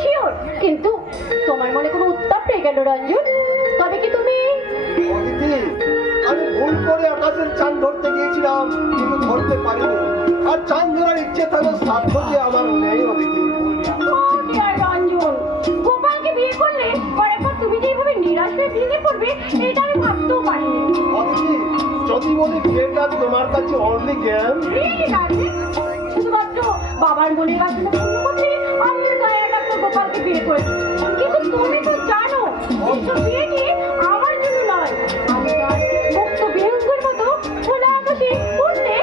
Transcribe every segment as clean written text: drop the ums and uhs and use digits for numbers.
Sure, কিন্তু তোমার মনে কোনো উত্তাপ নেই কেন রঞ্জন? তবে কি তুমি? আমি ভুল করে আকাশের চাঁদ ধরতে গিয়েছিলাম, কিন্তু ধরতে পারিনি। আর চাঁদ ধরার ইচ্ছে থাকলে সাধ্য যে আমার নেই। অদিতি রঞ্জন, গোপালকে বিয়ে করলে পরের পর তুমি যেভাবে নিরাশ হয়ে ভেঙে পড়বে, এটা আমি ভাবতেও পারিনি। অদিতি, যদি বলি বিয়েটা তোমার কাছে অনলি গেম, শুধুমাত্র বাবার মনের বাসনা পূর্ণ করতে আমি দয়া ডাক্তার গোপালকে বিয়ে করেছি। কিন্তু তুমি তো জানো এসব বিয়ে নিয়ে আমার জন্য নয়, আমি তার মুক্ত বিহঙ্গের মতো খোলা আকাশে উঠতে।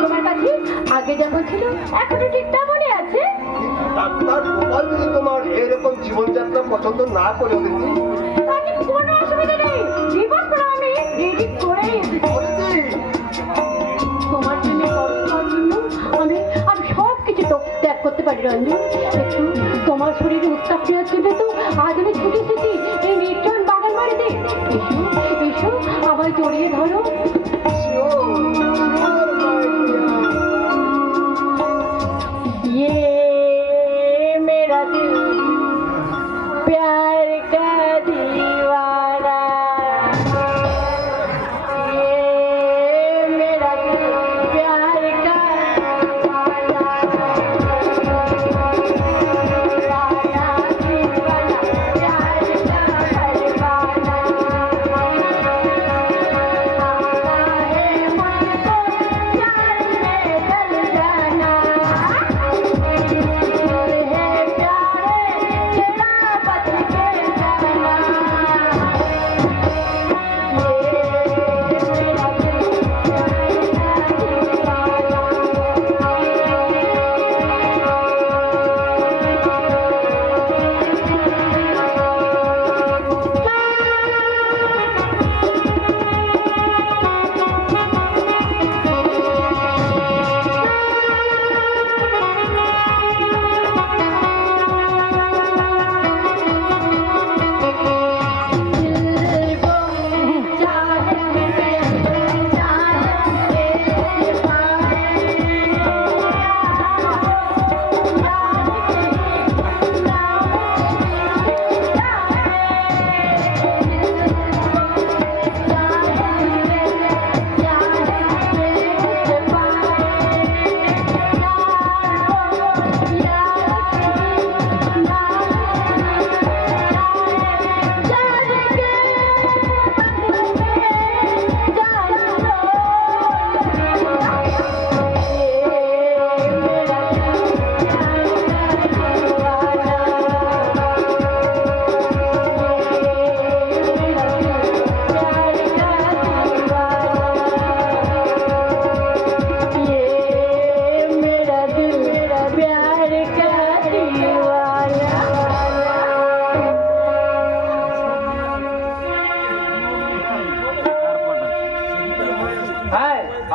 তোমার কাছে আগে যেমন ছিল এখনো ঠিক তেমনই আছে। ডাক্তার গোপাল যদি তোমার এরকম জীবনযাত্রা পছন্দ না করে, অদিতি তাতে কোনো অসুবিধা নেই, ডিভোর্স করে আমি রেডি করেই এসেছি। তোমার জন্য আমি সব কিছু তো ত্যাগ করতে পারি রঞ্জন। একটু তোমার শরীরে উত্তাপ নেওয়ার জন্য তো আজ আমি ছুটে এসেছি এই নির্জন বাগান বাড়িতে। এসো এসো, আবার জড়িয়ে ধরো।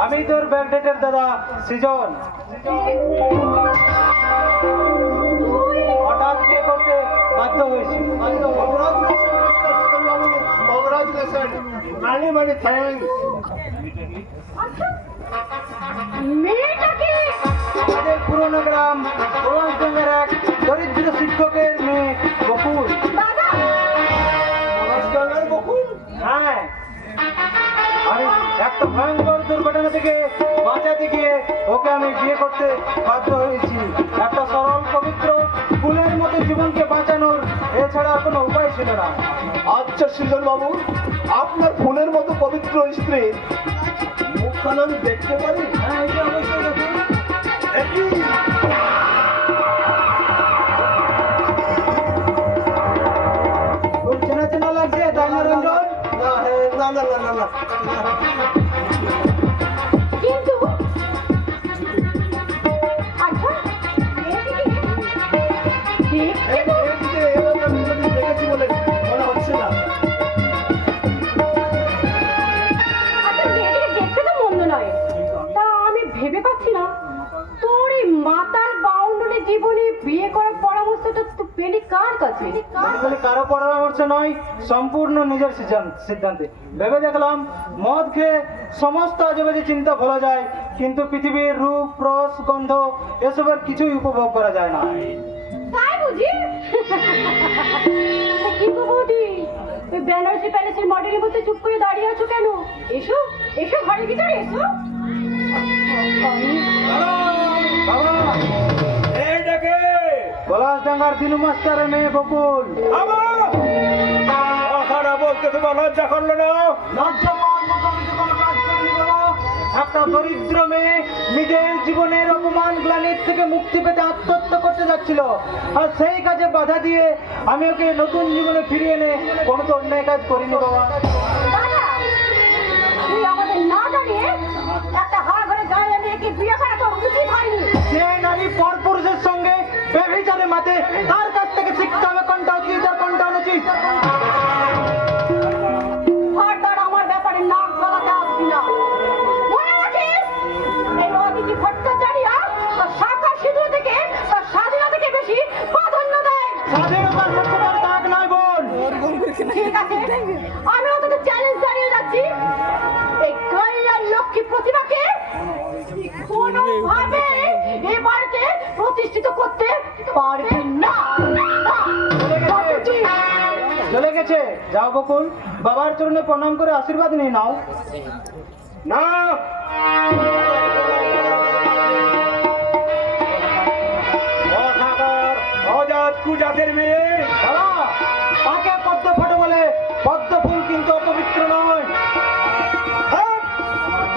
আমি তোর ব্যাকডেটের দাদা সৃজন। হঠাৎ বিয়ে করতে বাধ্য হয়েছি। আমাদের পুরোনো গ্রাম পলাশডাঙ্গার এক দরিদ্র শিক্ষকের মেয়ে বকুল। হ্যাঁ, আমি একটা ভয়ঙ্কর দুর্ঘটনা থেকে বাঁচাতে গিয়ে ওকে আমি বিয়ে করতে বাধ্য হয়েছি। একটা সরল পবিত্র ফুলের মতো জীবনকে বাঁচানোর এছাড়া কোনো উপায় ছিল না। আচ্ছা সৃজন বাবু, আপনার ফুলের মতো পবিত্র স্ত্রী মুখখান আমি দেখতে পারি? হ্যাঁ, এটা অবশ্যই দেখুন। খুব চেনা চেনা লাগছে, তাই না রঞ্জন? না না না না না, কিন্তু আচ্ছা দেখেছি বলে মনে হচ্ছে না। দেখতে তো মন্দ নয়, তা আমি ভেবে পাচ্ছিলাম তোর এই মাতাল বাউন্ডুলে জীবনে বিয়ে করার পরামর্শটা তো পেলি কার কাছে? বলি কারো পরামর্শ নয়, সম্পূর্ণ নিজের সিদ্ধান্তে ভেবে দেখলাম মদ খেয়ে সমস্ত আজেবাজে চিন্তা ভোলা যায়, কিন্তু পৃথিবীর রূপ রস গন্ধ এসবের কিছুই উপভোগ করা যায় না। তাই বুঝি? কি গো বৌদি, ওই বেনারসি প্যালেসের মডেলের মধ্যে চুপ করে দাঁড়িয়ে আছো কেন? এসো এসো, ঘরের ভিতরে এসো। বাবা, এইটাকে পলাশডাঙ্গার দিনু মাস্টারের মেয়ে বকুল। কথাটা বলতে তোমার লজ্জা করলো না? লজ্জা পাওয়ার মতো আমি তো কোনো কাজ করিনি বাবা। একটা দরিদ্র মেয়ে নিজের জীবনের অপমান গ্লানির থেকে মুক্তি পেতে আত্মহত্যা করতে যাচ্ছিল, আর সেই কাজে বাধা দিয়ে আমি ওকে নতুন জীবনে ফিরিয়ে এনে কোনো তো অন্যায় কাজ করিনি বাবা। দাদা, তুই আমাদের না জানিয়ে একটা হাড় ঘরে গায়ে মেয়েকে বিয়ে করা তো উচিত হয়নি। যে নারী পরপুরুষের সঙ্গে ব্যভিচারে মাতে, তার কাছ থেকে শিখতে হবে কোনটা উচিত আর কোনটা অনুচিত। ফারদার আমার ব্যাপারে নাক গলাতে আসবি না। মনে রাখিস, এই অদিতি ভট্টাচার্য তার শাখা সিঁদুর থেকে তার স্বাধীনতাকে বেশি প্রাধান্য দেয়। স্বাধীনতার সত্যতার দাগ নয় বোন। ঠিক আছে, আমি ওদের চ্যালেঞ্জ জানিয়ে যাচ্ছি, এই কল্যাণ লক্ষ্মী প্রতিভাকে কোনোভাবে এই বাড়িতে প্রতিষ্ঠিত করতে পারবি না। চলে গেছে, যাও বকুল, বাবার চরণে প্রণাম করে আশীর্বাদ নিয়ে নাও। না, অসাগর অজাত কুজাতের মেয়ে। বাবা, তাকে পদ্ম ফটো বলে, পদ্ম ফুল কিন্তু অপবিত্র নয়। হ্যাঁ,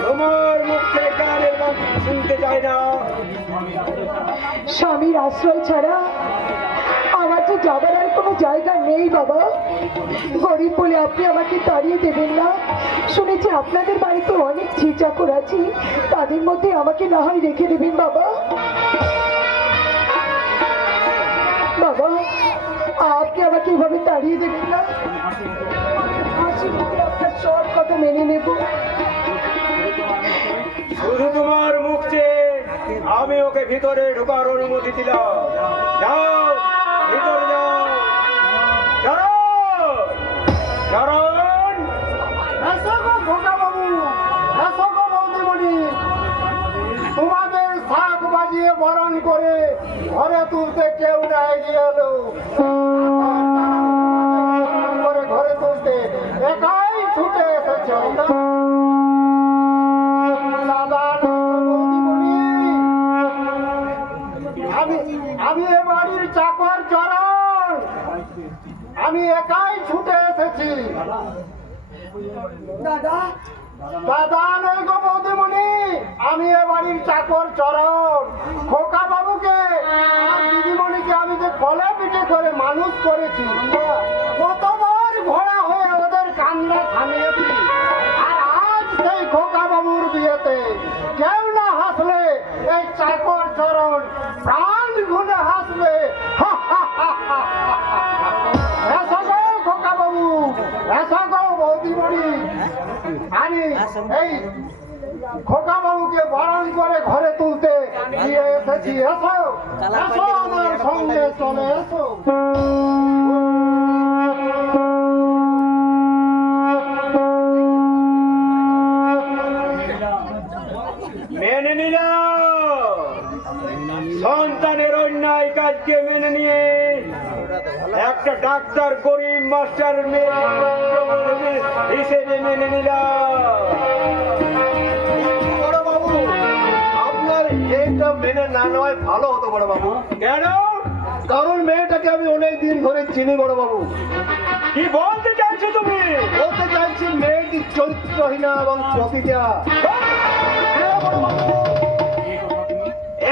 তোমার মুখ থেকে গানের গান শুনতে চাই না। স্বামীর আশ্রয় ছাড়া আমার তো যাবার আর কোনো জায়গা নেই বাবা। গরিব বলে আপনি আমাকে তাড়িয়ে দেবেন না। শুনেছি আপনাদের বাড়িতে অনেক ঝি চাকর আছে, তাদের মধ্যে আমাকে না হয় রেখে দেবেন বাবা। বাবা, আপনি আমাকে এভাবে তাড়িয়ে দেবেন না। হাসি মুখে আপনার সব কথা মেনে নেব। শুধু তোমার মুখ চেয়ে আমি ওকে ভিতরে ঢোকার অনুমতি দিলাম। যাও, ভিতরে যাও। চরণ, চরণ। এসো গো খোকা বাবু, এসো গো বৌদিমণি, তোমাদের শাক বাজিয়ে বরণ করে ঘরে তুলতে কেউ না এগিয়ে এলো। করে ঘরে তুলতে একাই ছুটে এসেছো। দাদা, বৌদিমণি, আমি এ বাড়ির চাকর চরণ, আমি একাই ছুটে এসেছি। দাদা, দাদা নয় গো বৌদিমণি, আমি এ বাড়ির চাকর চরণ। খোকা বাবুকে আর দিদিমণিকে আমি যে কলে পিঠে করে মানুষ করেছি, কতবার ঘোড়া হয়ে ওদের কান্না থামিয়েছি। আর আজ সেই খোকা বাবুর বিয়েতে কেউ না হাসলে এই চাকর চরণ প্রাণ গুনে হাসবে। এসো গো খোকা বাবু, এসো গো বৌদিমণি, আমি এই খোকা বাবুকে বরণ করে ঘরে তুলতে নিয়ে এসেছি। এসো, এসো আমার সঙ্গে চলে এসো। মেনে নিলাম, সন্তানের অন্যায় কাজকে মেনে নিয়ে একটা ডাক্তার গরিব মাস্টার মেয়ে হিসেবে মেনে নিলাম। বড় বাবু, আপনার এইটা মেনে না নেওয়াই ভালো হতো বড় বাবু। কেন? কারণ মেয়েটাকে আমি অনেক দিন ধরে চিনি বড় বাবু। কি বলতে চাইছো তুমি? বলতে চাইছি মেয়েটি চরিত্রহীনা এবং প্রতিটা।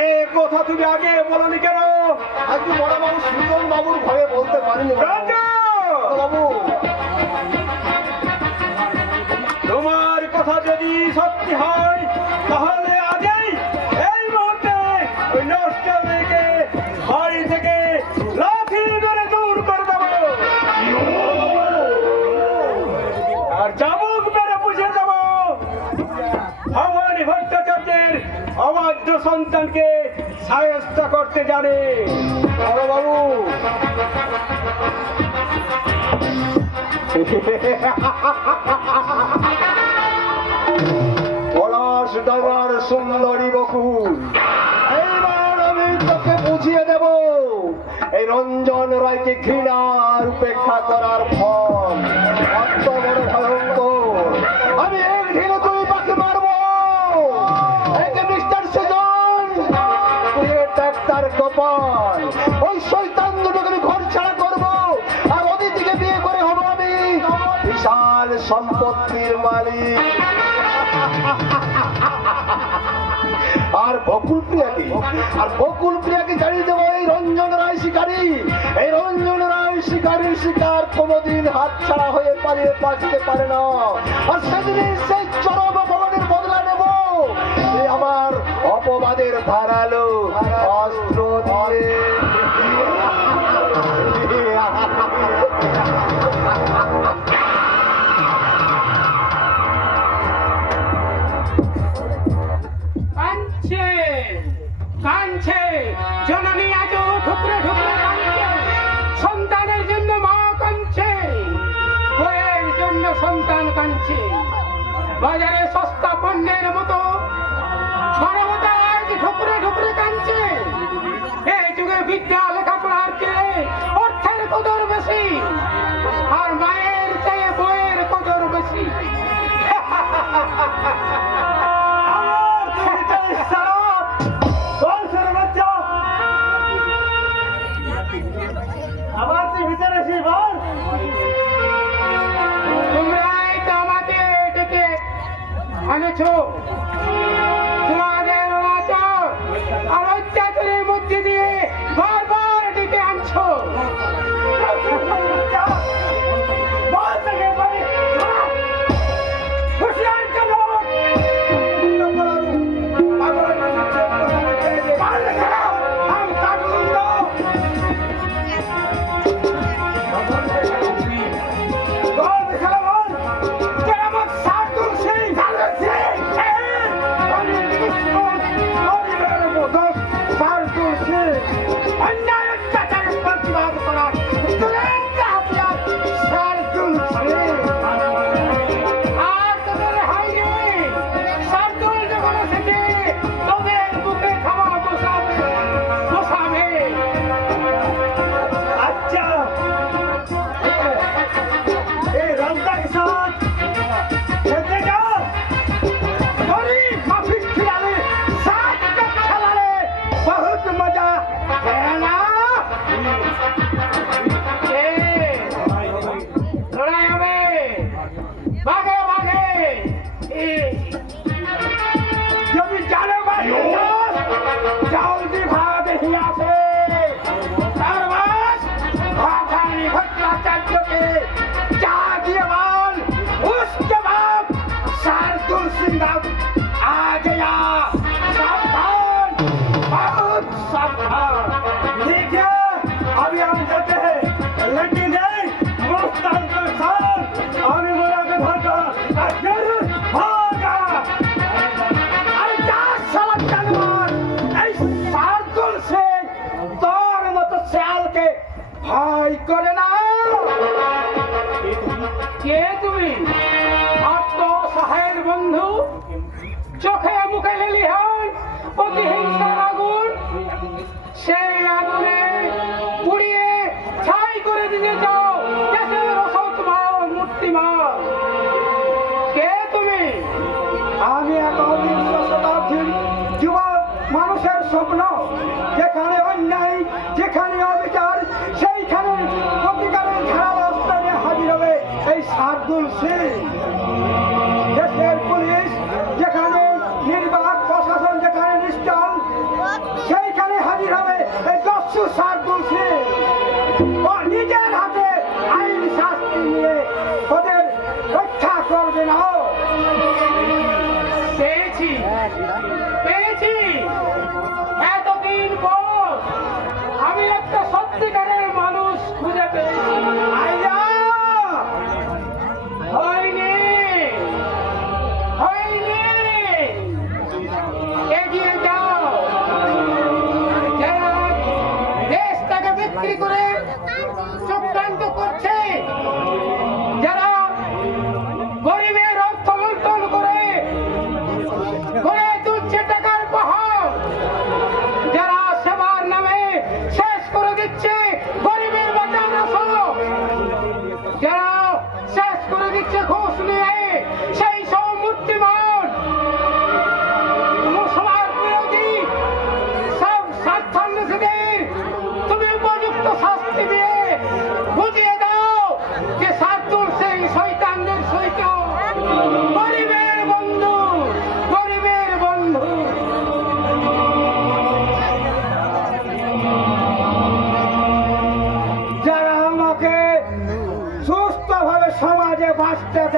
এই কথা তুমি আগে বলনি কেন? আজকে বড় বাবু সুজন বাবুর ভয়ে বলতে পারিনি বাবু। তোমার কথা যদি সত্যি হয় তাহলে আজই এই মুহূর্তে ওই নষ্ট মেয়েকে বাড়ি থেকে লাঠি মেরে দূর করে দেবো, আর চাবুক মেরে বুঝে দেবো ভবানী ভট্টাচার্যের অবাধ্য সন্তানকে সায়স্তা করতে জানে। বড়বাবু পলাশ ডাঙ্গার সুন্দরী বকুল, এইবার আমি তোকে বুঝিয়ে দেব এই রঞ্জন রায়কে ঘৃণার উপেক্ষা করার ফল কত বড় ভয়ঙ্কর। আমি এক ঢিলে তুই পাখি মারবো। একে মিস্টার সেজন, তুই ডাক্তার গোপাল, ওই শয়তান দুটোকে আমি ঘর ছাড়া করবো, আর অদিতিকে বিয়ে করে হবো আমি বিশাল সম্পত্তির মালিক। আর বকুল প্রিয়াকে জানিয়ে দেবো এই রঞ্জন রায় শিকারী, এই রঞ্জন রায় শিকারীর শিকার কোনোদিন হাত ছাড়া হয়ে পালিয়ে বাঁচতে পারে না। আর সেদিনই সেই চরম অপমানের বদলা নেব এই আমার অপবাদের ধারালো অস্ত্র দিয়ে। কাঁদছে জননী আজ ঠুকরে ঠুকরে কাঁদছে, সন্তানের জন্য মা কাঁদছে, বইয়ের জন্য সন্তান কাঁদছে। বাজারে সস্তা পণ্যের মতো মানবতা আজ ঠুকরে ঠুকরে কাঁদছে। এই যুগে বিদ্যা লেখাপড়ার চেয়ে অর্থের কদর বেশি, আর মায়ের চেয়ে বইয়ের কদর বেশি। আবার তুই ভিতরে এসে বল। তোমরাই তো আমাকে ডেকে আনেছো, তোমাদের অনাচার আর অত্যাচারের মধ্যে দিয়ে বারবার ডেকে আনছো। হুঁশিয়ার করো। আমি কাটুন দাও। ভয় করে না। কে তুমি? আত্মসহায়ের বন্ধু, চোখে মুখে লেলিহান প্রতিহিংসার আগুন, সেই আগুনে পুড়িয়ে ছাই করে দিতে চাও দেশের অসৎমান মূর্তিমান। কে তুমি? আমি একবিংশ শতাব্দীর যুবক মানুষের স্বপ্ন, যেখানে অন্যায়, যেখানে অবিচার, সেইখানে প্রতিকারের ধারালো অস্ত্র নিয়ে হাজির হবে এই শার্দুল সিং। দেশের পুলিশ যেখানে নির্বাক, প্রশাসন যেখানে নিশ্চল, সেইখানে হাজির হবে এই দস্যু শার্দুল সিং। ও নিজের হাতে আইন শাস্তি নিয়ে ওদের রক্ষা করবে না। পেয়েছি, পেয়েছি। এতদিন পর আমি একটা সত্যিকারের মানুষ খুঁজে পেয়েছি। আইয়া হয়নি, হয়নি। এগিয়ে যাও, যারা দেশ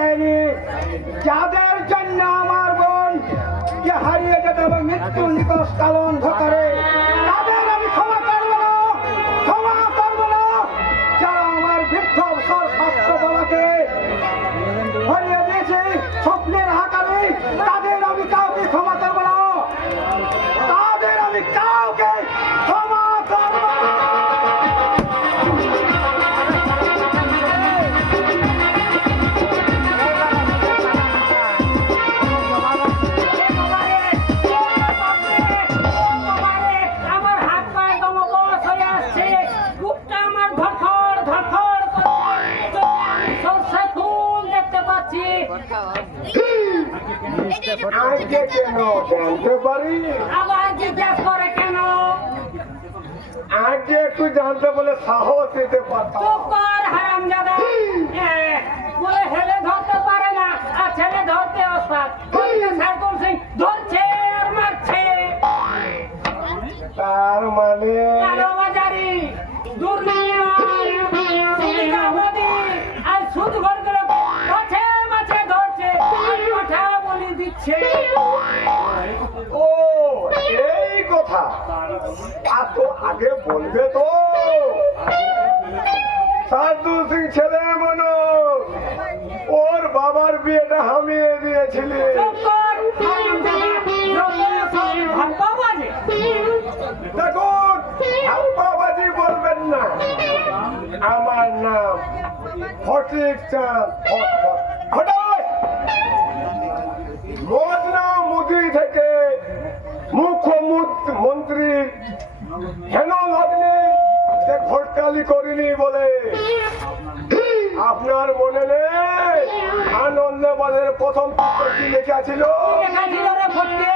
দেয়নি, যাদের জন্য আমার বোন কে হারিয়ে যেতে হবে মৃত্যু নিকষ কাল অন্ধকারে, তাদের আমি ক্ষমা করব না, ক্ষমা করব না। যারা আমার বৃদ্ধ অবসর ছাত্র বাবাকে হারিয়ে দিয়েছে স্বপ্নের আকারে, তাদের আমি কাউকে ক্ষমা করব না, তাদের আমি কাউকে ক্ষমা করব না। আমার হাত পায়ের দম বস হয়ে আসছে, বুকটা আমার ধড়ফড় ধড়ফড় করছে, আমি সরষে ফুল দেখতে পাচ্ছি। আজকে কেন জানতে পারি? আবার জিজ্ঞেস করে কেন? আজকে একটু জানতে বলে সাহস দিতে পারতাম। চুপ কর হারামজাদা। বলে হেলে ধরতে পারে না আর ছেলে ধরতে ওস্তাদ। সাইকুল সিং ধরছে আর মারছে। তার মানে কালোবাজারি, দুর্নীতি, সুবিধাবাদী আর সুদখোরগুলোকে মাছে মাছে ধরছে আর কথা বলে দিচ্ছে। ও এই কথা আর তো আগে বলবে তো। সাধু সিং ছেলে মানুষ, ওর বাবার বিয়েটা হামিয়ে দিয়েছিলি। চুপ কর হারামজাদা, সব ভাগ্যবাজে। দেখুন হাপ্পাবাজি বলবেন না, আমার নাম ফটিক চাঁদ মদনা মুদি থেকে মুখ্যমন্ত্রী হেন লাগলে যে ঘটকালি করিনি বলে আপনার মনে নেই? আনন্দবাজারের প্রথম পত্র কি লেখা ছিল? দেখাছিল রে ফটকে।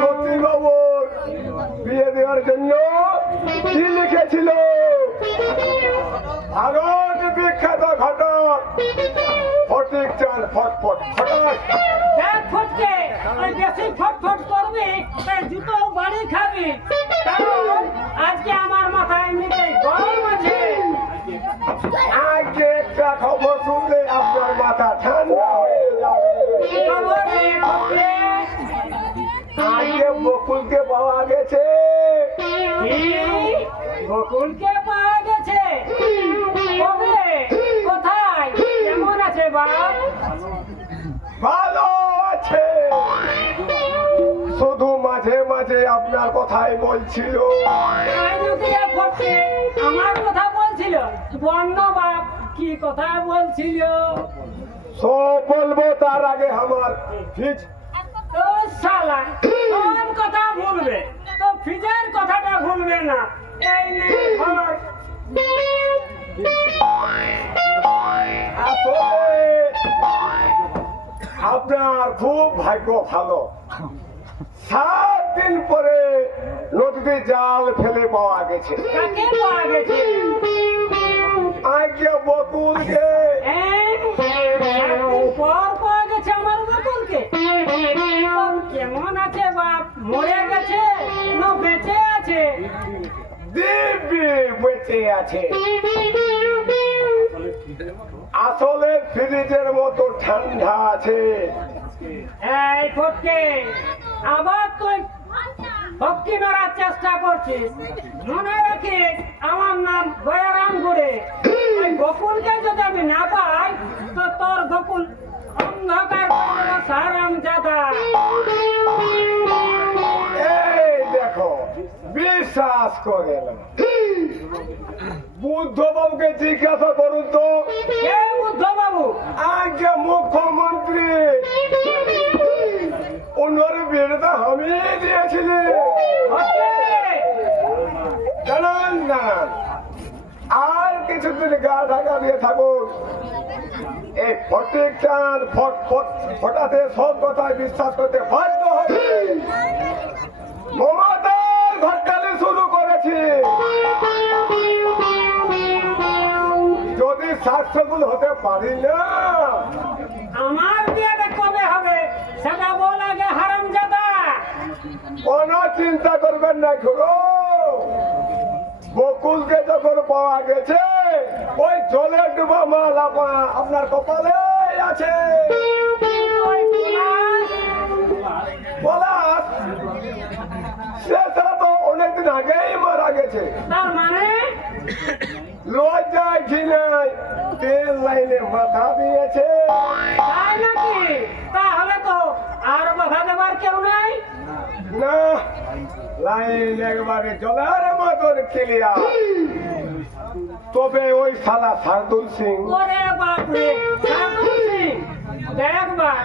জ্যোতিবাবুর বিয়ে দেওয়ার জন্য কি লিখেছিল? ভারত বিখ্যাত ঘটক ফটিক চাঁদ ফটফট ফটাস। দেখ ফটকে, ওই বেশি ফটফট করবি তাই জুতোর বাড়ি খাবি। কারণ আজকে আমার মাথায় এমনিতেই গরম আছে। আজকে একটা খবর শুনলে আপনার মাথা ঠান্ডা হয়ে যাবে। কি খবর রে ফটকে? আজকে বকুলকে পাওয়া গেছে। কি? বকুলকে পাওয়া গেছে? কবে? কোথায়? কেমন আছে বাপ? ভালো আছে, শুধু মাঝে মাঝে আপনার কথাই বলছিল। তাই লুকিয়ে ফটকে আমার কথা বলছিল? বন্য বাপ কি কথা বলছিল? সব বলবো তার আগে আমার ফিজ। ও শালা, সব কথা ভুলবে তো ফিজের কথাটা ভুলবে না। এই নে ধর। আসলে আপনার খুব ভাগ্য ভালো, 7 দিন পরে নদীতে জাল ফেলে পাওয়া গেছে। কাকে পাওয়া গেছে? আজকে বকুলকে। একদিন পর পাওয়া গেছে আমার বকুলকে। তো কেমন আছে বাপ? মরে গেছে না বেঁচে আছে? দিব্যি বেঁচে আছে। আসলে ফ্রিজের মতো ঠান্ডা আছে। এই ফটকে, আবার তুই ভক্তি মারার চেষ্টা করছিস। মনে রাখিস আমার নাম দয়ারাম গুড়ে। ওই বকুলকে যদি আমি না পাই তো তোর বকুল অন্ধকার সারাম জাদা। এই দেখো, বিশ্বাস করে না। বুদ্ধবাবুকে জিজ্ঞাসা করুন তো, কে বুদ্ধ বাবু? আজকে মুখ্যমন্ত্রী ওনার বিয়েটা আমি দিয়েছিলি। জানান জানান, আর কিছুদিন গা ঢাকা দিয়ে থাকুন। এই ফটিক চাঁদ ফটাতে সব কথায় বিশ্বাস করতে বাধ্য হবে। মমতার ঘটকালি শুরু করেছি। যদি সাকসেসফুল হতে পারি না, আমার বিয়েটা কবে হবে সেটা বল আগে হারামজাদা। কোনো চিন্তা করবেন না খুড়ো। বকুলকে যখন পাওয়া গেছে ওই জলে ডুবা মাল আপনার কপালে আছে। পলাশ সে ছাড়া তো অনেকদিন আগেই মারা গেছে। তার মানে লজ্জায় ঘিনায় তেল লাইনে মাথা দিয়েছে। তাই নাকি? তাহলে তো আর বাধা দেবার কেউ নাই। না, লাইন একবারে জলার মতন ক্লিয়ার। তবে ওই শালা শার্দুল সিং ওরে বাপরে, শার্দুল সিং, দেখবার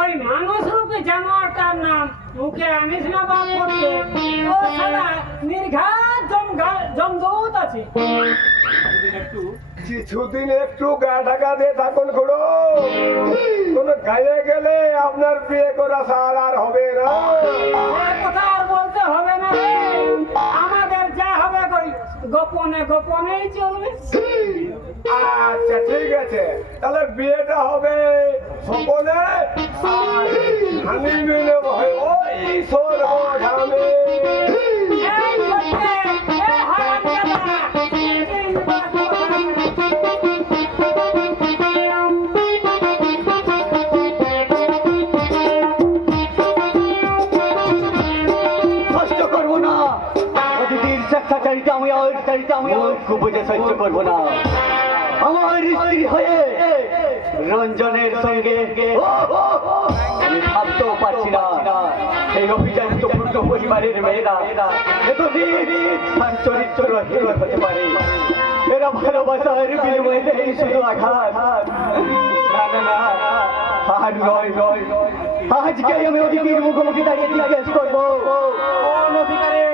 ওই মানুষ রূপে জানোয়ারটার নাম মুখে আনিস না বাপ করতে। ও শালা নির্ঘাত জমদূত আছে। কিছুদিন একটু গা ঢাকা দিয়ে থাকুন খুড়ো। কোন গায়ে গেলে আপনার বিয়ে করা সার আর হবে না। সে কথা আর বলতে হবে না রে। আমাদের যা হবে ওই গোপনে গোপনেই চলবে। আচ্ছা ঠিক আছে, তাহলে বিয়েটা হবে সকলে হানিমুনে ওই স্বর্গধামে। এই করতে, এই হারামজাদা, তিনবার কথা কষ্ট করবো না, অতিথির স্বেচ্ছাচারিতা আমি খুব বুঝে সহ্য করবো না। আমার স্ত্রী হয়ে রঞ্জনের সঙ্গে আমি ভাবতেও পারছি না এই অভিযানিত পূর্ণ পরিবারের মেয়েরা এত নির্বাণ চরিত্রহীন হতে পারে। এরা ভালোবাসার বিনিময়ে দেয় শুধু আঘাত। না না না, আর নয় নয়, আজকে আমি অতিথির মুখোমুখি দাঁড়িয়ে জিজ্ঞেস করবো কোন অধিকারে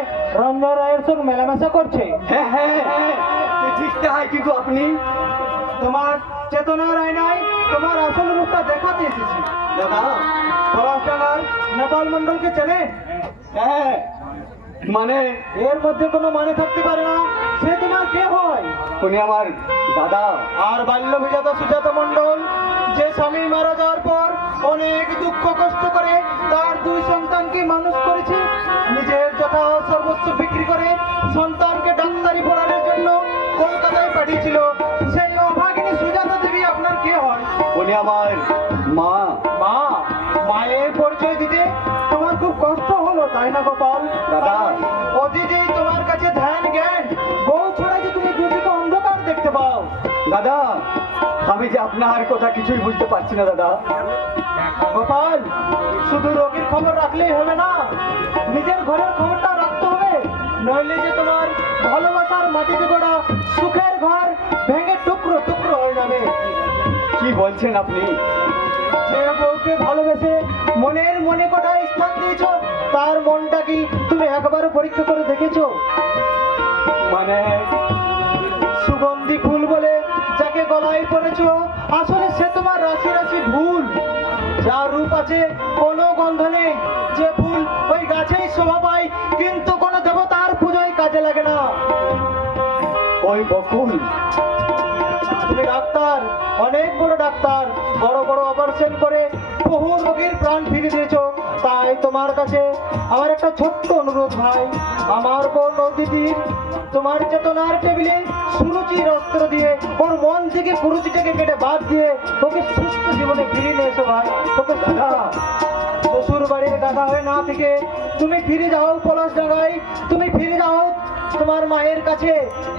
রঞ্জন রায়ের সঙ্গে মেলামেশা করছে। হ্যাঁ হ্যাঁ হ্যাঁ, ঠিক তাই, কিন্তু আপনি তোমার চেতনার আয়নায় তোমার আসল রূপটা দেখাতে এসেছি। দাদা, পলাশডাঙ্গার নেপাল মন্ডলকে চেনে? হ্যাঁ, মানে এর মধ্যে কোনো মানে থাকতে পারে না। সে তোমার কে হয়? উনি আমার দাদা। আর বাল্য বিজাত সুজাতা মন্ডল, যে স্বামী মারা যাওয়ার পর অনেক দুঃখ কষ্ট করে তার দুই সন্তানকে মানুষ করেছে, নিজের যথা সর্বোচ্চ বিক্রি করে সন্তানকে ডাক্তারি পড়ানোর জন্য কলকাতায় পাঠিয়েছিল, সেই অভাগিনী সুজাতা দেবী আপনার কে হয়? উনি আমার মা। মা? মায়ের পরিচয় দিতে তোমার খুব কষ্ট হলো, তাই না গোপাল? দাদা, অতীতেই তোমার কাছে ধ্যান জ্ঞান, বউ ছড়া যে তুমি দুদিকে অন্ধকার দেখতে পাও। দাদা, আমি যে আপনার কথা কিছুই বুঝতে পারছি না দাদা। গোপাল, শুধু রোগীর খবর রাখলেই হবে না, নিজের ঘরের খবরটা রাখতে হবে, নইলে যে তোমার ভালোবাসার মাটিতে গড়া সুখের ঘর ভেঙে টুকরো টুকরো হয়ে যাবে। কি বলছেন আপনি? যে বউকে ভালোবেসে মনের মনে কোথায় স্থান দিয়েছ, তার মনটা কি তুমি একবারও পরীক্ষা করে দেখেছো? মানে সুগন্ধি ফুল বলে যাকে গলায় পড়েছ, আসলে সে তোমার রাশি রাশি ভুল। যার রূপ আছে কোনো গন্ধ নেই, যে ফুল ওই গাছেই শোভা পায়, কিন্তু কোনো দেবতার পুজোয় কাজে লাগে না। ওই বকুল, তুমি ডাক্তার, অনেক বড় ডাক্তার, বড় বড় অপারেশন করে বহু রোগীর প্রাণ ফিরে দিয়েছো। তাই তোমার কাছে আমার একটা ছোট্ট অনুরোধ ভাই, আমার বোন অদিতির তোমার চেতনার টেবিলে সুরুচির অস্ত্র দিয়ে ওর মন থেকে কুরুচিটাকে কেটে বাদ দিয়ে ওকে সুস্থ জীবনে ফিরিয়ে নিয়ে এসো ভাই। ওকে শ্বশুর বাড়ির গাধা হয়ে না থেকে তুমি ফিরে যাও পলাশডাঙ্গায়, তুমি ফিরে যাও তোমার মায়ের কাছে,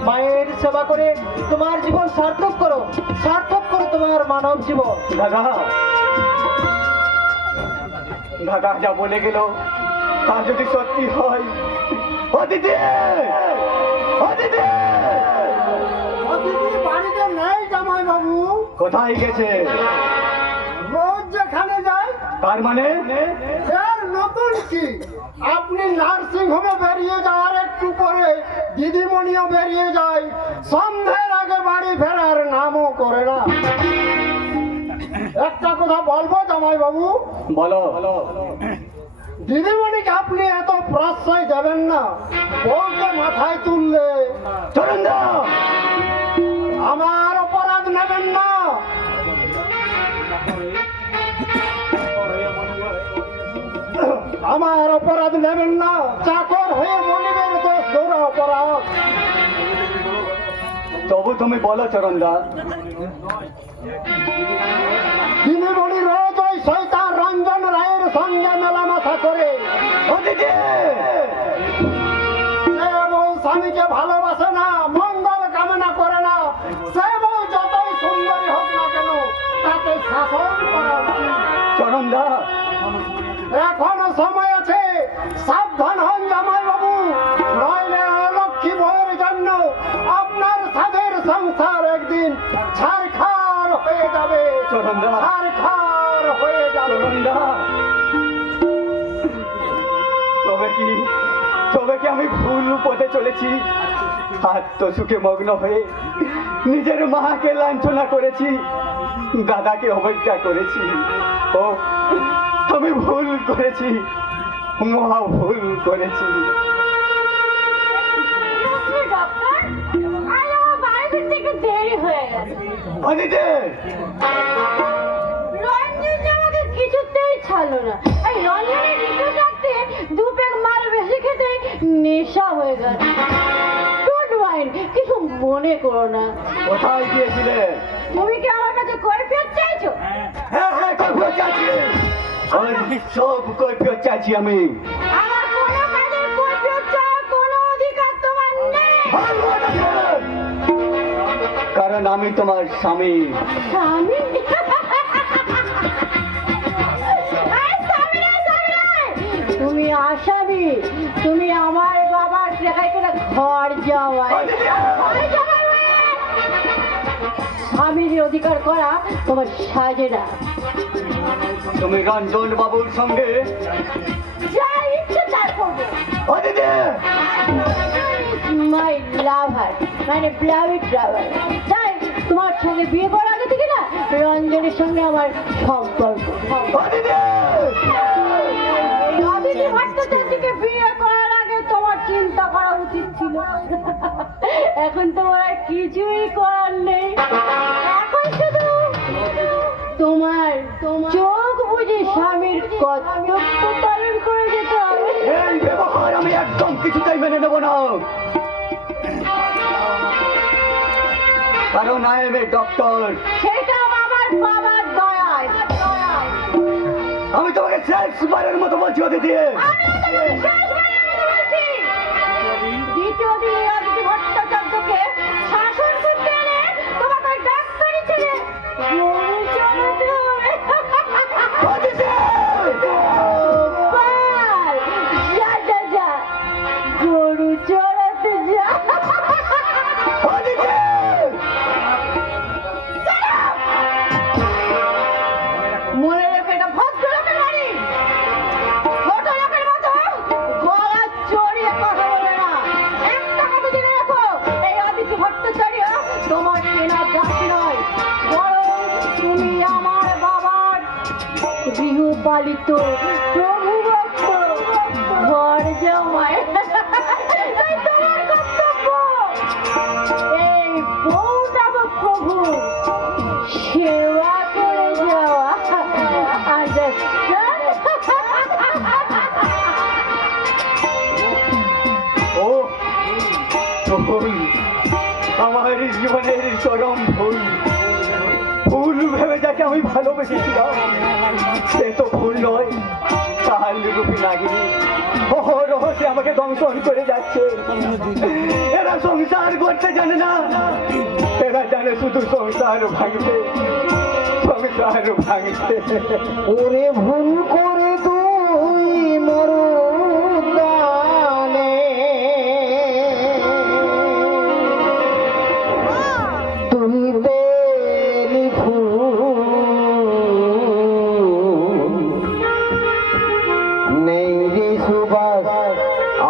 মায়ের সেবা করে তোমার জীবন সার্থক করো, সার্থক করো তোমার মানব জীবন। দাদা, দাদা যা বলে গেল তা যদি সত্যি হয়, অদিতি অদিতি অতিথি বাড়িতে নেই জামাই বাবু, কোথায় গেছে? রোজ যেখানে যায়। তার মানে এর নতুন কি? আপনি নার্সিং হোমে বেরিয়ে যাওয়ার একটু পরে দিদিমণিও বেরিয়ে যায়, সন্ধ্যের আগে বাড়ি ফেরার নামও করে না। একটা কথা বলবো জামাই বাবু, বলো। দিদিমণিকে আপনি এত প্রশ্রয় দেবেন না, বউকে মাথায় তুললে চলুন না, আমার অপরাধ নেবেন না। আমার অপরাধ নেবেন না, চাকর হয়ে মনিবের দোষ দৌড়া অপরাধ। তবু তুমি বলো চরণদা। দিদিমণি রোজ ওই শয়তান রঞ্জন রায়ের সঙ্গে মেলামেশা করে। সে বউ স্বামীকে ভালোবাসে না, মঙ্গল কামনা করে না। সে বউ যতই সুন্দরী হোক না কেন, তাকে শাসন করা উচিত। চরণদা, এখনো সময় আছে, সাবধান হন জামাই বাবু, নইলে অলক্ষী বউয়ের জন্য আপনার সাধের সংসার একদিন ছারখার হয়ে যাবে। চরণদা, ছারখার হয়ে যাবে। চরণদা, তবে কি আমি ভুল পথে চলেছি? আত্মসুখে মগ্ন হয়ে নিজের মাকে লাঞ্ছনা করেছি, দাদাকে অবজ্ঞা করেছি। ও আমি ভুল করেছি, মহা ভুল করেছি। ডক্টর, আজ আমার বাড়ি ফিরতে একটু দেরি হয়ে গেছে। অদিতে, রঞ্জন যে আমাকে কিছুতেই ছাড়লো না। এই রঞ্জনের রিকোয়েস্ট রাখতে দু প্যাক মাল বেশি খেতে নেশা হয়ে গেল। ডোন্ট মাইন্ড, কিছু মনে করো না। কোথায় গিয়েছিলে? তুমি কি আমার কাছে কৈফিয়ত চাইছো? হ্যাঁ হ্যাঁ, কৈফিয়ত চাইছি। সব কৈফিয়ত চাইছি আমি। আমার কোনো কাজের কৈফিয়ত চাওয়ার কোনো অধিকার তোমার নেই। কারণ আমি তোমার স্বামী। স্বামী? এই স্বামী নয়, স্বামী নয়। তুমি আসামি, তুমি আমার বাবার টাকায় করে ঘর যাওয়াই। ঘরে যাওয়াই মানে স্বামীর অধিকার করা তোমার সাজে না। তুমি রঞ্জন বাবুর সঙ্গে যা ইচ্ছে তাই করবো। অদিতে, মাই লাভার, মানে ব্লাউড লাভার। তাই তোমার সঙ্গে বিয়ে করার আগে থেকে না রঞ্জনের সঙ্গে আমার সম্পর্ক। অদিতে, অদিতি ভট্টাচার্যকে বিয়ে করার আগে তোমার চিন্তা করা উচিত ছিল। এখন তোমার আর কিছুই করার নেই। এখন শুধু তোমার চোখ বুঝে স্বামীর কর্তব্য পালন করে যেতে হবে। এই ব্যবহার আমি একদম কিছুতেই মেনে নেব না। কারণ আই এম এ ডক্টর। সেটা আমার বাবার দয়ায়। আমি তোমাকে শেষবারের মতো বলছি অদিতি, আমি তোমাকে শেষবারের মতো বলছি, দ্বিতীয় দিনে অদিতি ভট্টাচার্যকে শাসন করতে এলে তোমাকে ডাক্তারি ছেড়ে গরু চড়াতে হবে। অদিতি, গোপাল, যা যা যা, গরু চড়াতে যা। অদিতি, মনে রেখে এটা ভদ্রলোকের বাড়ি। ছোট লোকের মতো গলা চড়িয়ে কথা বলবে না। একটা কথা জেনে রাখো, এই অদিতি ভট্টাচার্য তোমার চেনা জাতি নয়, বরং তুমি আমার বাবার গৃহপালিত প্রভুভক্ত ঘর জামাই। তাই তোমার কর্তব্য এই বউ নামক প্রভু সেবা করে যাওয়া। Understand? ও ভুল, আমার জীবনের চরম ভুল। ভুল ভেবে যাকে আমি ভালোবেসেছিলাম সে তো ভুল নয়, কাল রূপী নাগিনী অহরহতে আমাকে দংশন করে যাচ্ছে। এরা সংসার করতে জানে না, এরা জানে শুধু সংসার ভাঙবে, সংসার ভাঙবে। ওরে ভুল করে তুই মরুদানে তুই বেলি ফুল নেই রে সুবাস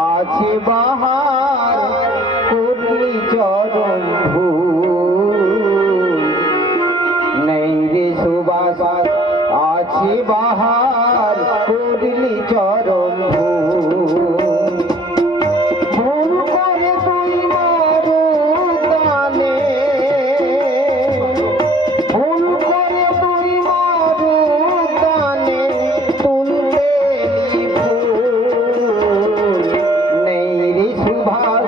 আছে বাহার করলি চরণ ভুল নেই রে সুবাস আছে বাহার করলি চরণ ভুল ভুল করে তুই মরুদানে ভুল করে তুই মরুদানে তুলতে ফুল নেই রে সুভাষ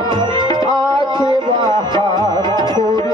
আছে বাহার করলি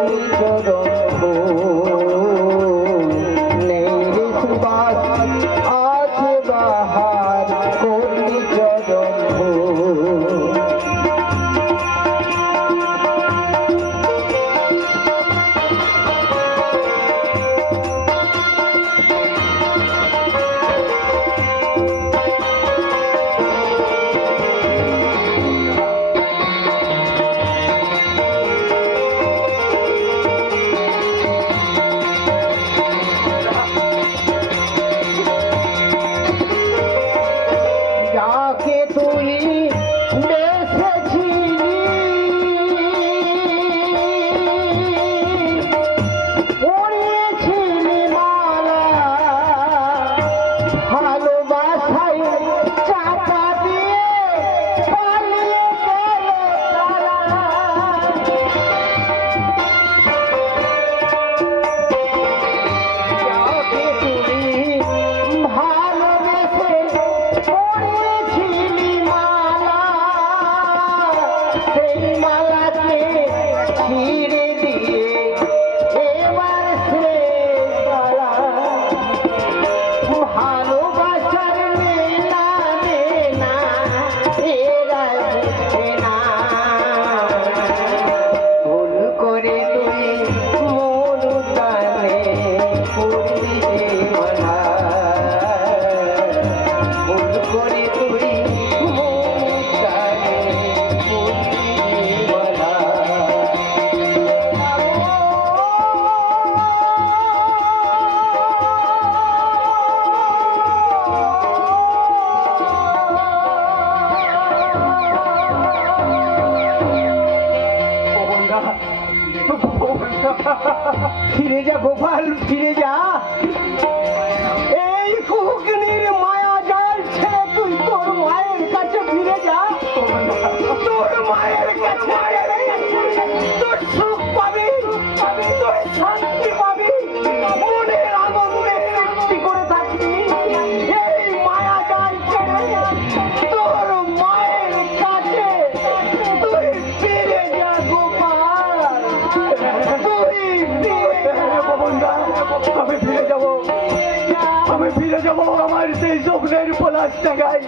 আমি ফিরে যাবো আমার সেই স্বপ্নের পলাশ টাকায়,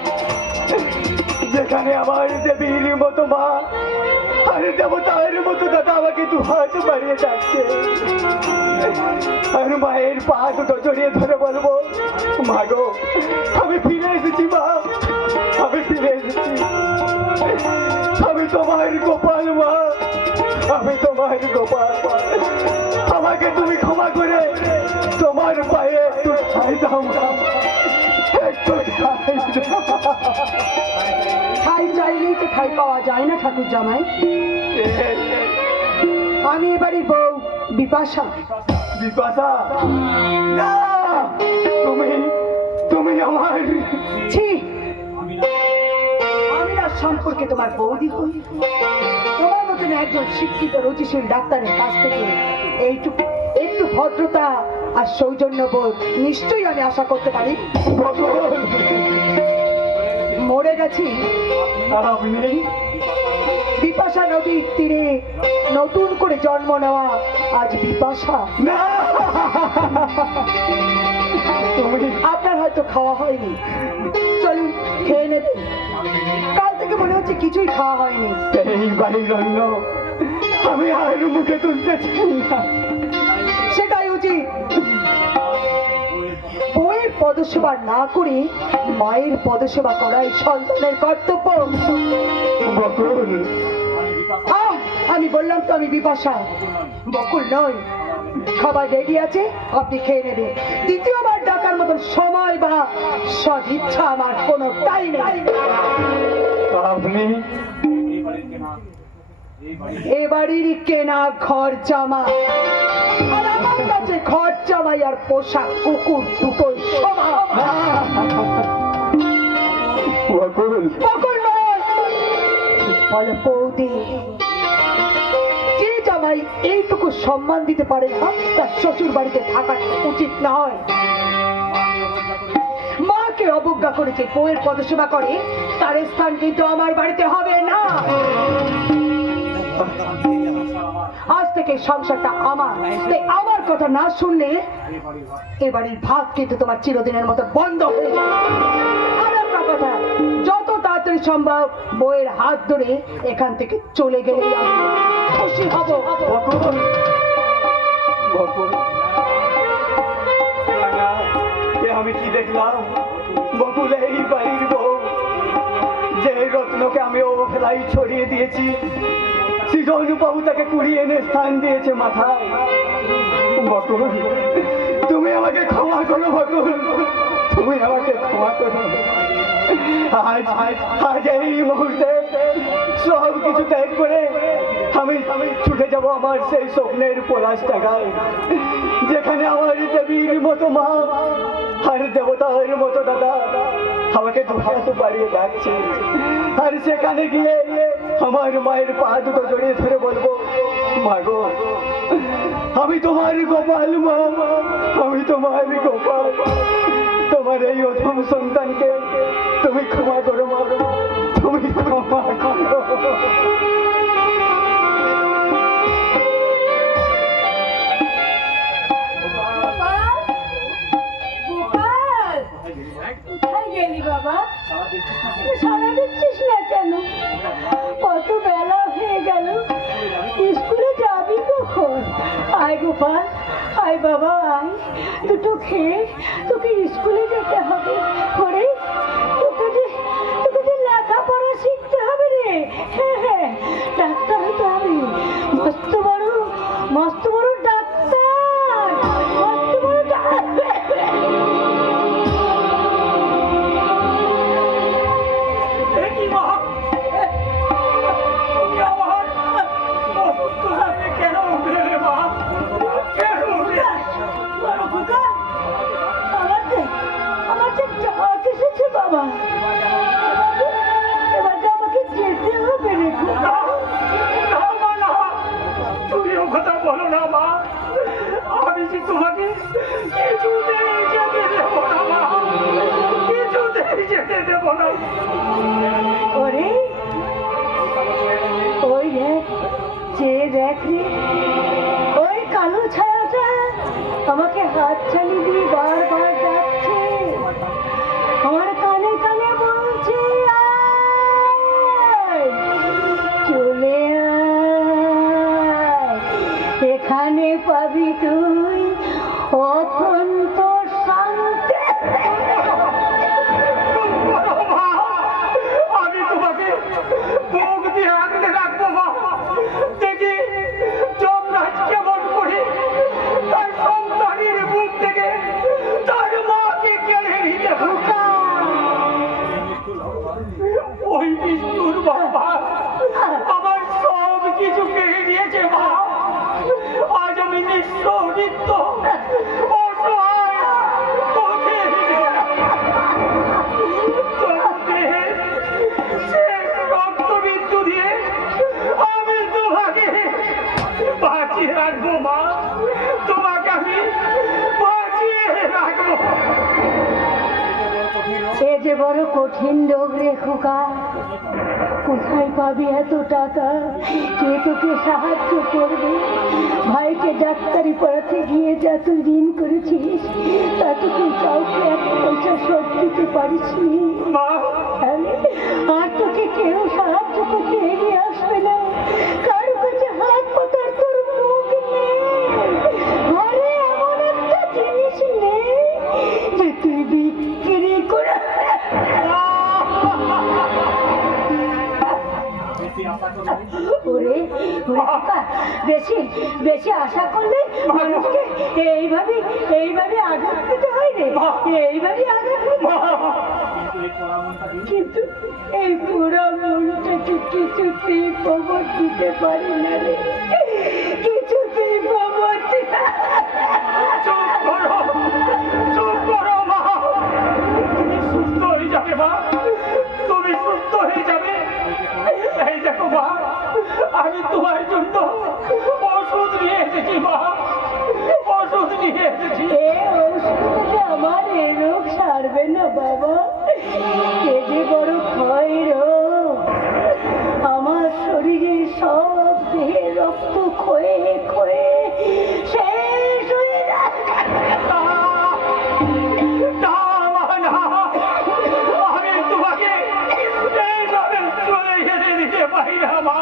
যেখানে আমার দেবীর মতো মা আর দেবতার মতো দাদা আমাকে দু হাত বাড়িয়ে যাচ্ছে। আর মায়ের পা দুটো জড়িয়ে ধরে বলবো, মা গো আমি ফিরে এসেছি মা, আমি ফিরে এসেছি, আমি তোমার গোপাল মা, আমি তোমার গোপাল। আমাকে তুমি ক্ষমা করে তোমার পায়ে একটু ঠাই দাও মা, একটু ঠাই দাও। ঠাই চাইলেই তো ঠাই পাওয়া যায় না ঠাকুর জামাই। আমি এবারই বউ বিপাশা। বিপাশা না, তুমি তুমি আমার ছি, আমি না সম্পর্কে তোমার বৌদি হই। তোমার মতন একজন শিক্ষিত রুচিশীল ডাক্তারের কাছ থেকে এইটুকু একটু ভদ্রতা আর সৌজন্যবোধ নিশ্চয়ই আমি আশা করতে পারি। মরে গেছি আপনি বিপাশা নদীর তীরে নতুন করে জন্ম নেওয়া আজ বিপাশা। না, তুমি আপনার হয়তো খাওয়া হয়নি, চলুন খেয়ে নেবেন। কাল থেকে মনে হচ্ছে কিছুই খাওয়া হয়নি। এই বাড়ির অন্য আমি আর মুখে তুলতে চাই না। সেটাই উচিত। বউয়ের পদসেবা না করে মায়ের পদসেবা করাই সন্তানের কর্তব্য। বকুল, আহ, আমি বললাম তো আমি বিপাশা, বকুল নই। খাবার রেডি আছে, আপনি খেয়ে নেবেন। দ্বিতীয়বার ডাকার মতন সময় বা সদিচ্ছা আমার কোনোটাই নেই। আপনি এ বাড়ির কেনা ঘর জামা, আর আমার কাছে ঘর জামাই আর পোশাক কুকুর দুটোই সমান। বকুল, বকুল নয়, বলে বৌদি। যে জামাই এইটুকু সম্মান দিতে পারে না তার শ্বশুর বাড়িতে থাকা উচিত নয়। মাকে অবজ্ঞা করেছে, বউয়ের পদসেবা করে, তার স্থান কিন্তু আমার বাড়িতে হবে না। আজ থেকে সংসারটা আমার, তাই আমার কথা না শুনলে এ বাড়ির ভাত কিন্তু তোমার চিরদিনের মতো বন্ধ হয়ে যাবে। আর একটা কথা, যত তাড়াতাড়ি সম্ভব বউয়ের হাত ধরে এখান থেকে চলে গেলেই আমি খুশি হব। বকুল, বকুল, রাঙা, এ আমি কি দেখলাম? বকুল এই বাড়ির বউ, যে রত্নকে আমি অবহেলায় ছড়িয়ে দিয়েছি, সৃজন বাবু তাকে কুড়িয়ে এনে স্থান দিয়েছে মাথায়। বকুল, তুমি আমাকে ক্ষমা করো বকুল, তুমি আমাকে ক্ষমা করো। আজ আজ এই মুহূর্তে সব কিছু ত্যাগ করে আমি ছুটে যাব আমার সেই স্বপ্নের পলাশ টাকায়, যেখানে আমার দেবীর মতো মা আর দেবতার মতো দাদা আমাকে দুহাত বাড়িয়ে ডাকছে। আর সেখানে গিয়ে আমার মায়ের পা দুটো জড়িয়ে ধরে বলবো, মা গো আমি তোমার গোপাল মা, আমি তোমার গোপাল। তোমার এই অধম সন্তানকে তুমি ক্ষমা করো মা, তুমি ক্ষমা করো। গোপাল, কোথায় গেলি বাবা? সারা দিচ্ছিস না কেন? কত বেলা হয়ে গেল, স্কুলে যাবি কখন? আয় গোপাল, আয় বাবা আয়, দুটো খেয়ে তোকে স্কুলে যেতে হবে। করে তোকে যে লেখাপড়া শিখতে হবে রে। হ্যাঁ হ্যাঁ, ডাক্তার হতে হবে, মস্ত বড় ডাক্তার, মস্ত বড় কি মা, তুমি আমার অসুস্থ হয়ে কেন উঠলে রে মা? কেন উঠলে? আমার যে ডাক এসেছে বাবা, এবার যে আমাকে যেতে হবে রে। না, না মা, না, তুমি ও কথা বলো না মা। আমি যে তোমাকে কিছুতেই যেতে দেব না মা, কিছুতেই যেতে দেব না। ওরে ওই দেখ, যে দেখ রে, ওই কালো ছায়াটা আমাকে হাত ছানি দিয়ে বারবার ডাকছে। তুই অত্যন্ত শান্তি। আমি তোমাকে বুক দিয়ে আগলে রাখবো মা। দেখি যমরাজ কেমন করে তার সন্তানের বুক থেকে তার মাকে কেড়ে নিতে খোকা, ওই বিষ্ণুর বাবা আমার সব কিছু কেড়ে নিয়েছে মা। আজ আমি নিঃস্ব নিত্য অসহায় পথে শেষ রক্তবিন্দু দিয়ে আমি তোমাকে বাঁচিয়ে রাখবো মা। তোমাকে আমি বাঁচিয়ে রাখবো। সে যে বড় কঠিন রোগ রে খোকা, কোথায় পাবি এত টাকা? কে তোকে সাহায্য করবে? ভাইকে ডাক্তারি পড়াতে গিয়ে যা তুই ঋণ করেছিস তা তো তুই কাউকে এক পয়সা শোধ দিতে পারিসনি। মা আর তোকে কেউ সাহায্য করতে এগিয়ে আসবে না। কারো কাছে হাত পাতার তোর মুখ নেই, ঘরে এমন একটা জিনিস নেই যে তুই বিক্রি করে। ওরে ওরে খোকা, বেশি বেশি আশা করলে মানুষকে এইভাবে আঘাত পেতে হয় রে, এইভাবে আঘাত পেতে হয়। কিন্তু এই পুরো মনটাকে কিছুতেই প্রবর দিতে পারি না রে, কিছুতেই প্রবর দিতে। চুপ করো, চুপ করো মা। তুমি সুস্থ হয়ে যাবে মা, তুমি সুস্থ হয়ে যাবে। এই দেখো মা, আমি তোমার জন্য ওষুধ নিয়ে এসেছি মা, ওষুধ নিয়ে এসেছি। এ ওষুধে আমার এ রোগ সারবে না বাবা, এ যে বড় ক্ষয় রোগ। আমার শরীরে সব দেহে রক্ত ক্ষয়ে ক্ষয়ে শেষ হয়ে যাচ্ছে। না মা, না, আমি তোমাকে এইভাবে চলে যেতে দিতে পারি না মা।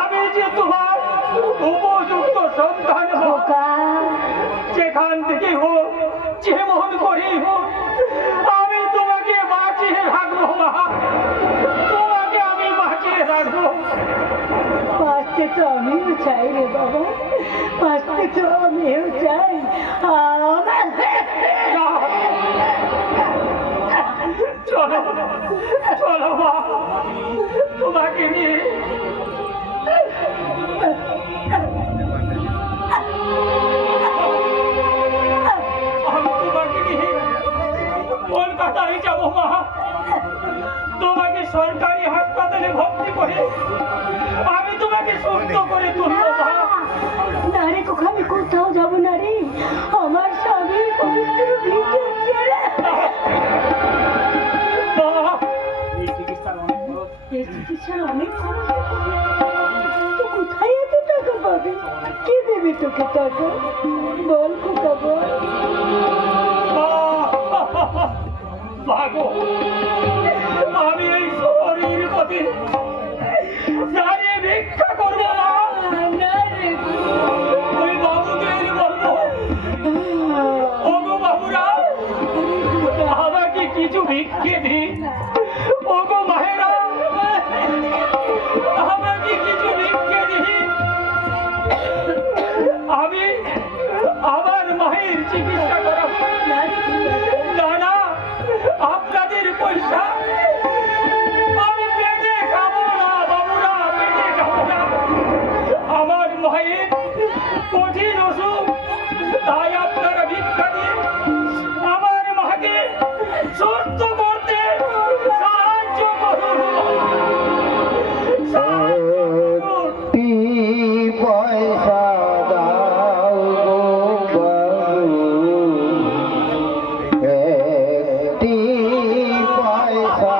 আমি যে তোমার উপযুক্ত সন্তান মা। খোকা, যেখান থেকে হোক, যেমন করেই হোক, আমি তোমাকে বাঁচিয়ে রাখবো মা, তোমাকে আমি বাঁচিয়ে রাখবো। বাঁচতে তো আমিও চাই রে বাবা, বাঁচতে তো আমিও চাই। আমার চলো, চলো মা, তোমাকে নিয়ে আমি তোমাকে নিয়ে কলকাতায় যাবো মা। তোমাকে সরকারি হাসপাতালে ভর্তি করে আমি তোমাকে সুস্থ করে তুলবো মা। না রে খোকা, আমি কোথাও যাবো না রে। আমার স্বামীর পবিত্র ভিতর ছেড়ে। মা, এই চিকিৎসার অনেক খরচ। তো কোথায় এত টাকা পাবে? কে দেবে তোকে টাকা? বল খোকা, বল। ভাগো, আমি এই শরীর প্রতি দাঁড়িয়ে ভিক্ষা করবো না। না রে ওই বাবুদের বলবো, ওগো বাবুরা, আমাকে কিছু ভিক্ষে দিন। ওগো মায়েরা, আমাকে কিছু ভিক্ষে দিন। আমি আমার মায়ের চিকিৎসা করাবো। না না, আপনাদের পয়সা আমি পেটে খাবো না বাবুরা, পেটে খাবো না। আমার মায়ের কঠিন অসুখ, তাই আপনারা ভিক্ষা দিয়ে আমার মাকে সুস্থ করতে সাহায্য করুন, সাহায্য করুন। পয়সা দাও গো বাবু, একটি পয়সা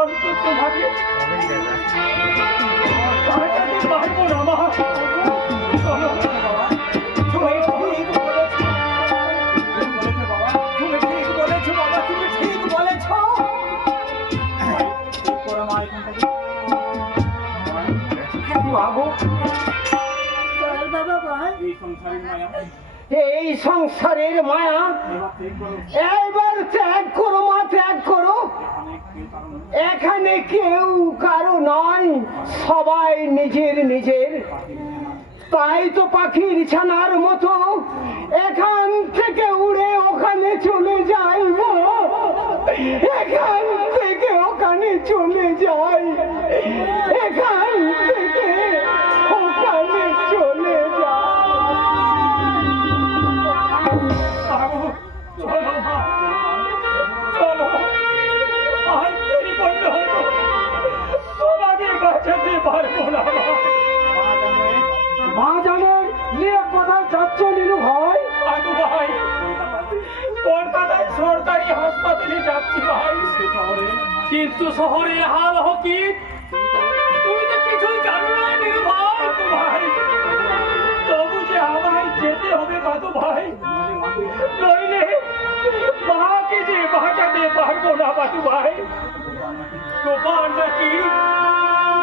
অন্তত তোমাকে বাঁচাতে পারবো না মা। চলো, তুমি ঠিক বলেছো। তুমি ঠিক বলেছো বাবা, তুমি ঠিক বলেছো। বাবু বাবা বল। এই সংসারের মায়া এবার ত্যাগ করো মা, ত্যাগ করো। এখানে কেউ কারো নয়, সবাই নিজের নিজের। তাই তো পাখির ছানার মতো এখান থেকে উড়ে ওখানে চলে যাই গো। এখান থেকে ওখানে চলে যাই, এখান থেকে ওখানে চলে যাই। বাবু, চলো মা, চলো। আর দেরি করলে হয়তো তোমাকে বাঁচাতে পারবো না মা। মা জানেন নিয়ে কোথায় যাচ্ছ নীলু ভাই? দাদু ভাই, কলকাতায় সরকারি হাসপাতালে যাচ্ছি ভাই। কিন্তু শহরের হাল কি তুমি তো কিছুই জানো না নীলু ভাই। তো ভাই, তবু যে আমায় যেতে হবে দাদু ভাই, নইলে মাকে যে বাঁচাতে পারবো না দাদু ভাই। তোমার নাকি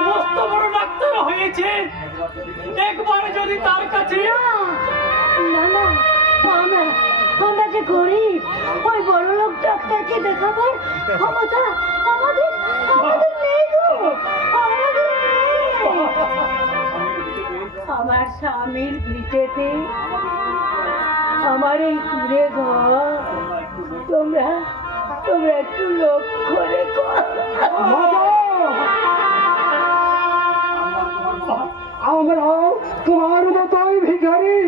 মস্ত বড় ডাক্তার হয়েছে, একবার যদি তার কাছে না না, আমরা আমরা যে গরিব, ওই বড় লোক ডাক্তারকে দেখাবার ক্ষমতা আমাদের আমাদের নেই গো, আমাদের নেই। আমার স্বামীর ভিটেতে আমার এই কুড়ে ঘর, তোমরা তোমরা একটু লক্ষ্য রেখো। আমরাও তোমার মতোই ভিখারি,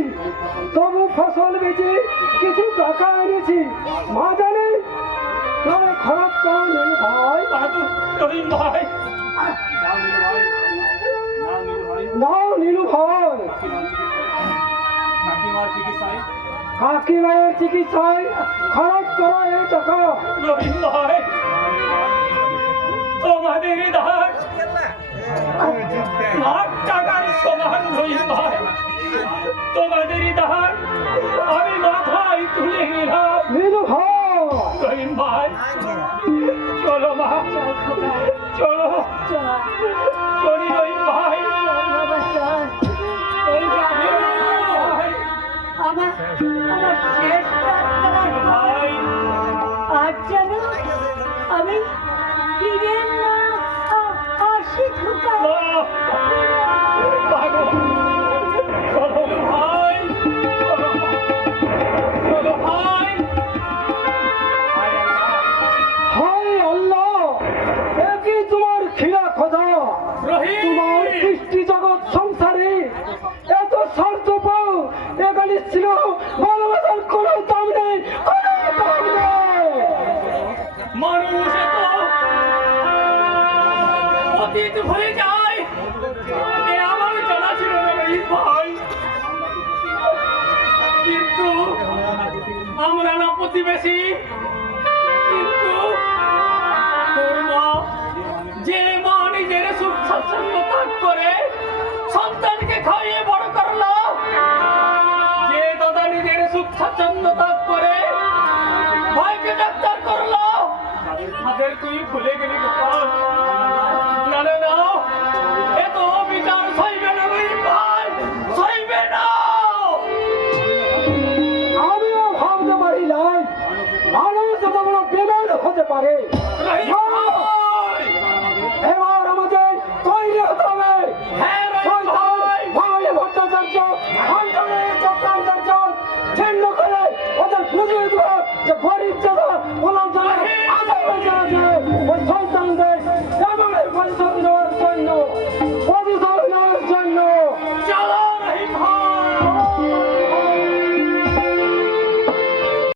তবু ফসল বেচে কিছু টাকা এনেছি। মা জানে তবে খরচ করো নীলু ভাই। দাদু রহিম ভাই, নাও নীলু ভাই, কাকিমায়ের চিকিৎসায় খরচ করো এই টাকা। রহিম ভাই, তোমাদের ধার লাখ টাকার সমান। রহিম ভাই, তোমাদের ধার আমি মাথায় তুলে নিলাম। নীলু ভাই, রহিম ভাই, চলো মা, চলো, চলি রহিম ভাই। এই যাবে ভাই, আমার আমার শেষ প্রার্থনা ভাই, আজ যেন আমি ফিরে না আসি খোকা। পাগল, চলো ভাই, চলো, চলো ভাই। হায় আল্লাহ, এ কি তোমার খিলা খোদা? রহিম, তোমার সৃষ্টি জগৎ সংসারে এত স্বার্থপর এখানে ছিল ভালোবাসার কোনো দাম নেই, কোনো দাম নেই। মানুষ এত অতীত হয়ে যায়, এ আমার জানা ছিল না রহিম ভাই। কিন্তু আমরা না প্রতিবেশী, কিন্তু তোর মা, যে মা নিজের সুখ স্বাচ্ছন্দ্য ত্যাগ করে সন্তানকে খাইয়ে বড় করলো, যে দাদা নিজের সুখ স্বাচ্ছন্দ্য ত্যাগ করে ভাইকে ডাক্তার করলো, তাদের তুই ভুলে গেলি গোপাল। না না না, এ তো বিচার সইবে না রহিম ভাই, সইবে না। আমিও ভাবতে পারি নাই মানুষ এত বড় বেমান হতে পারে।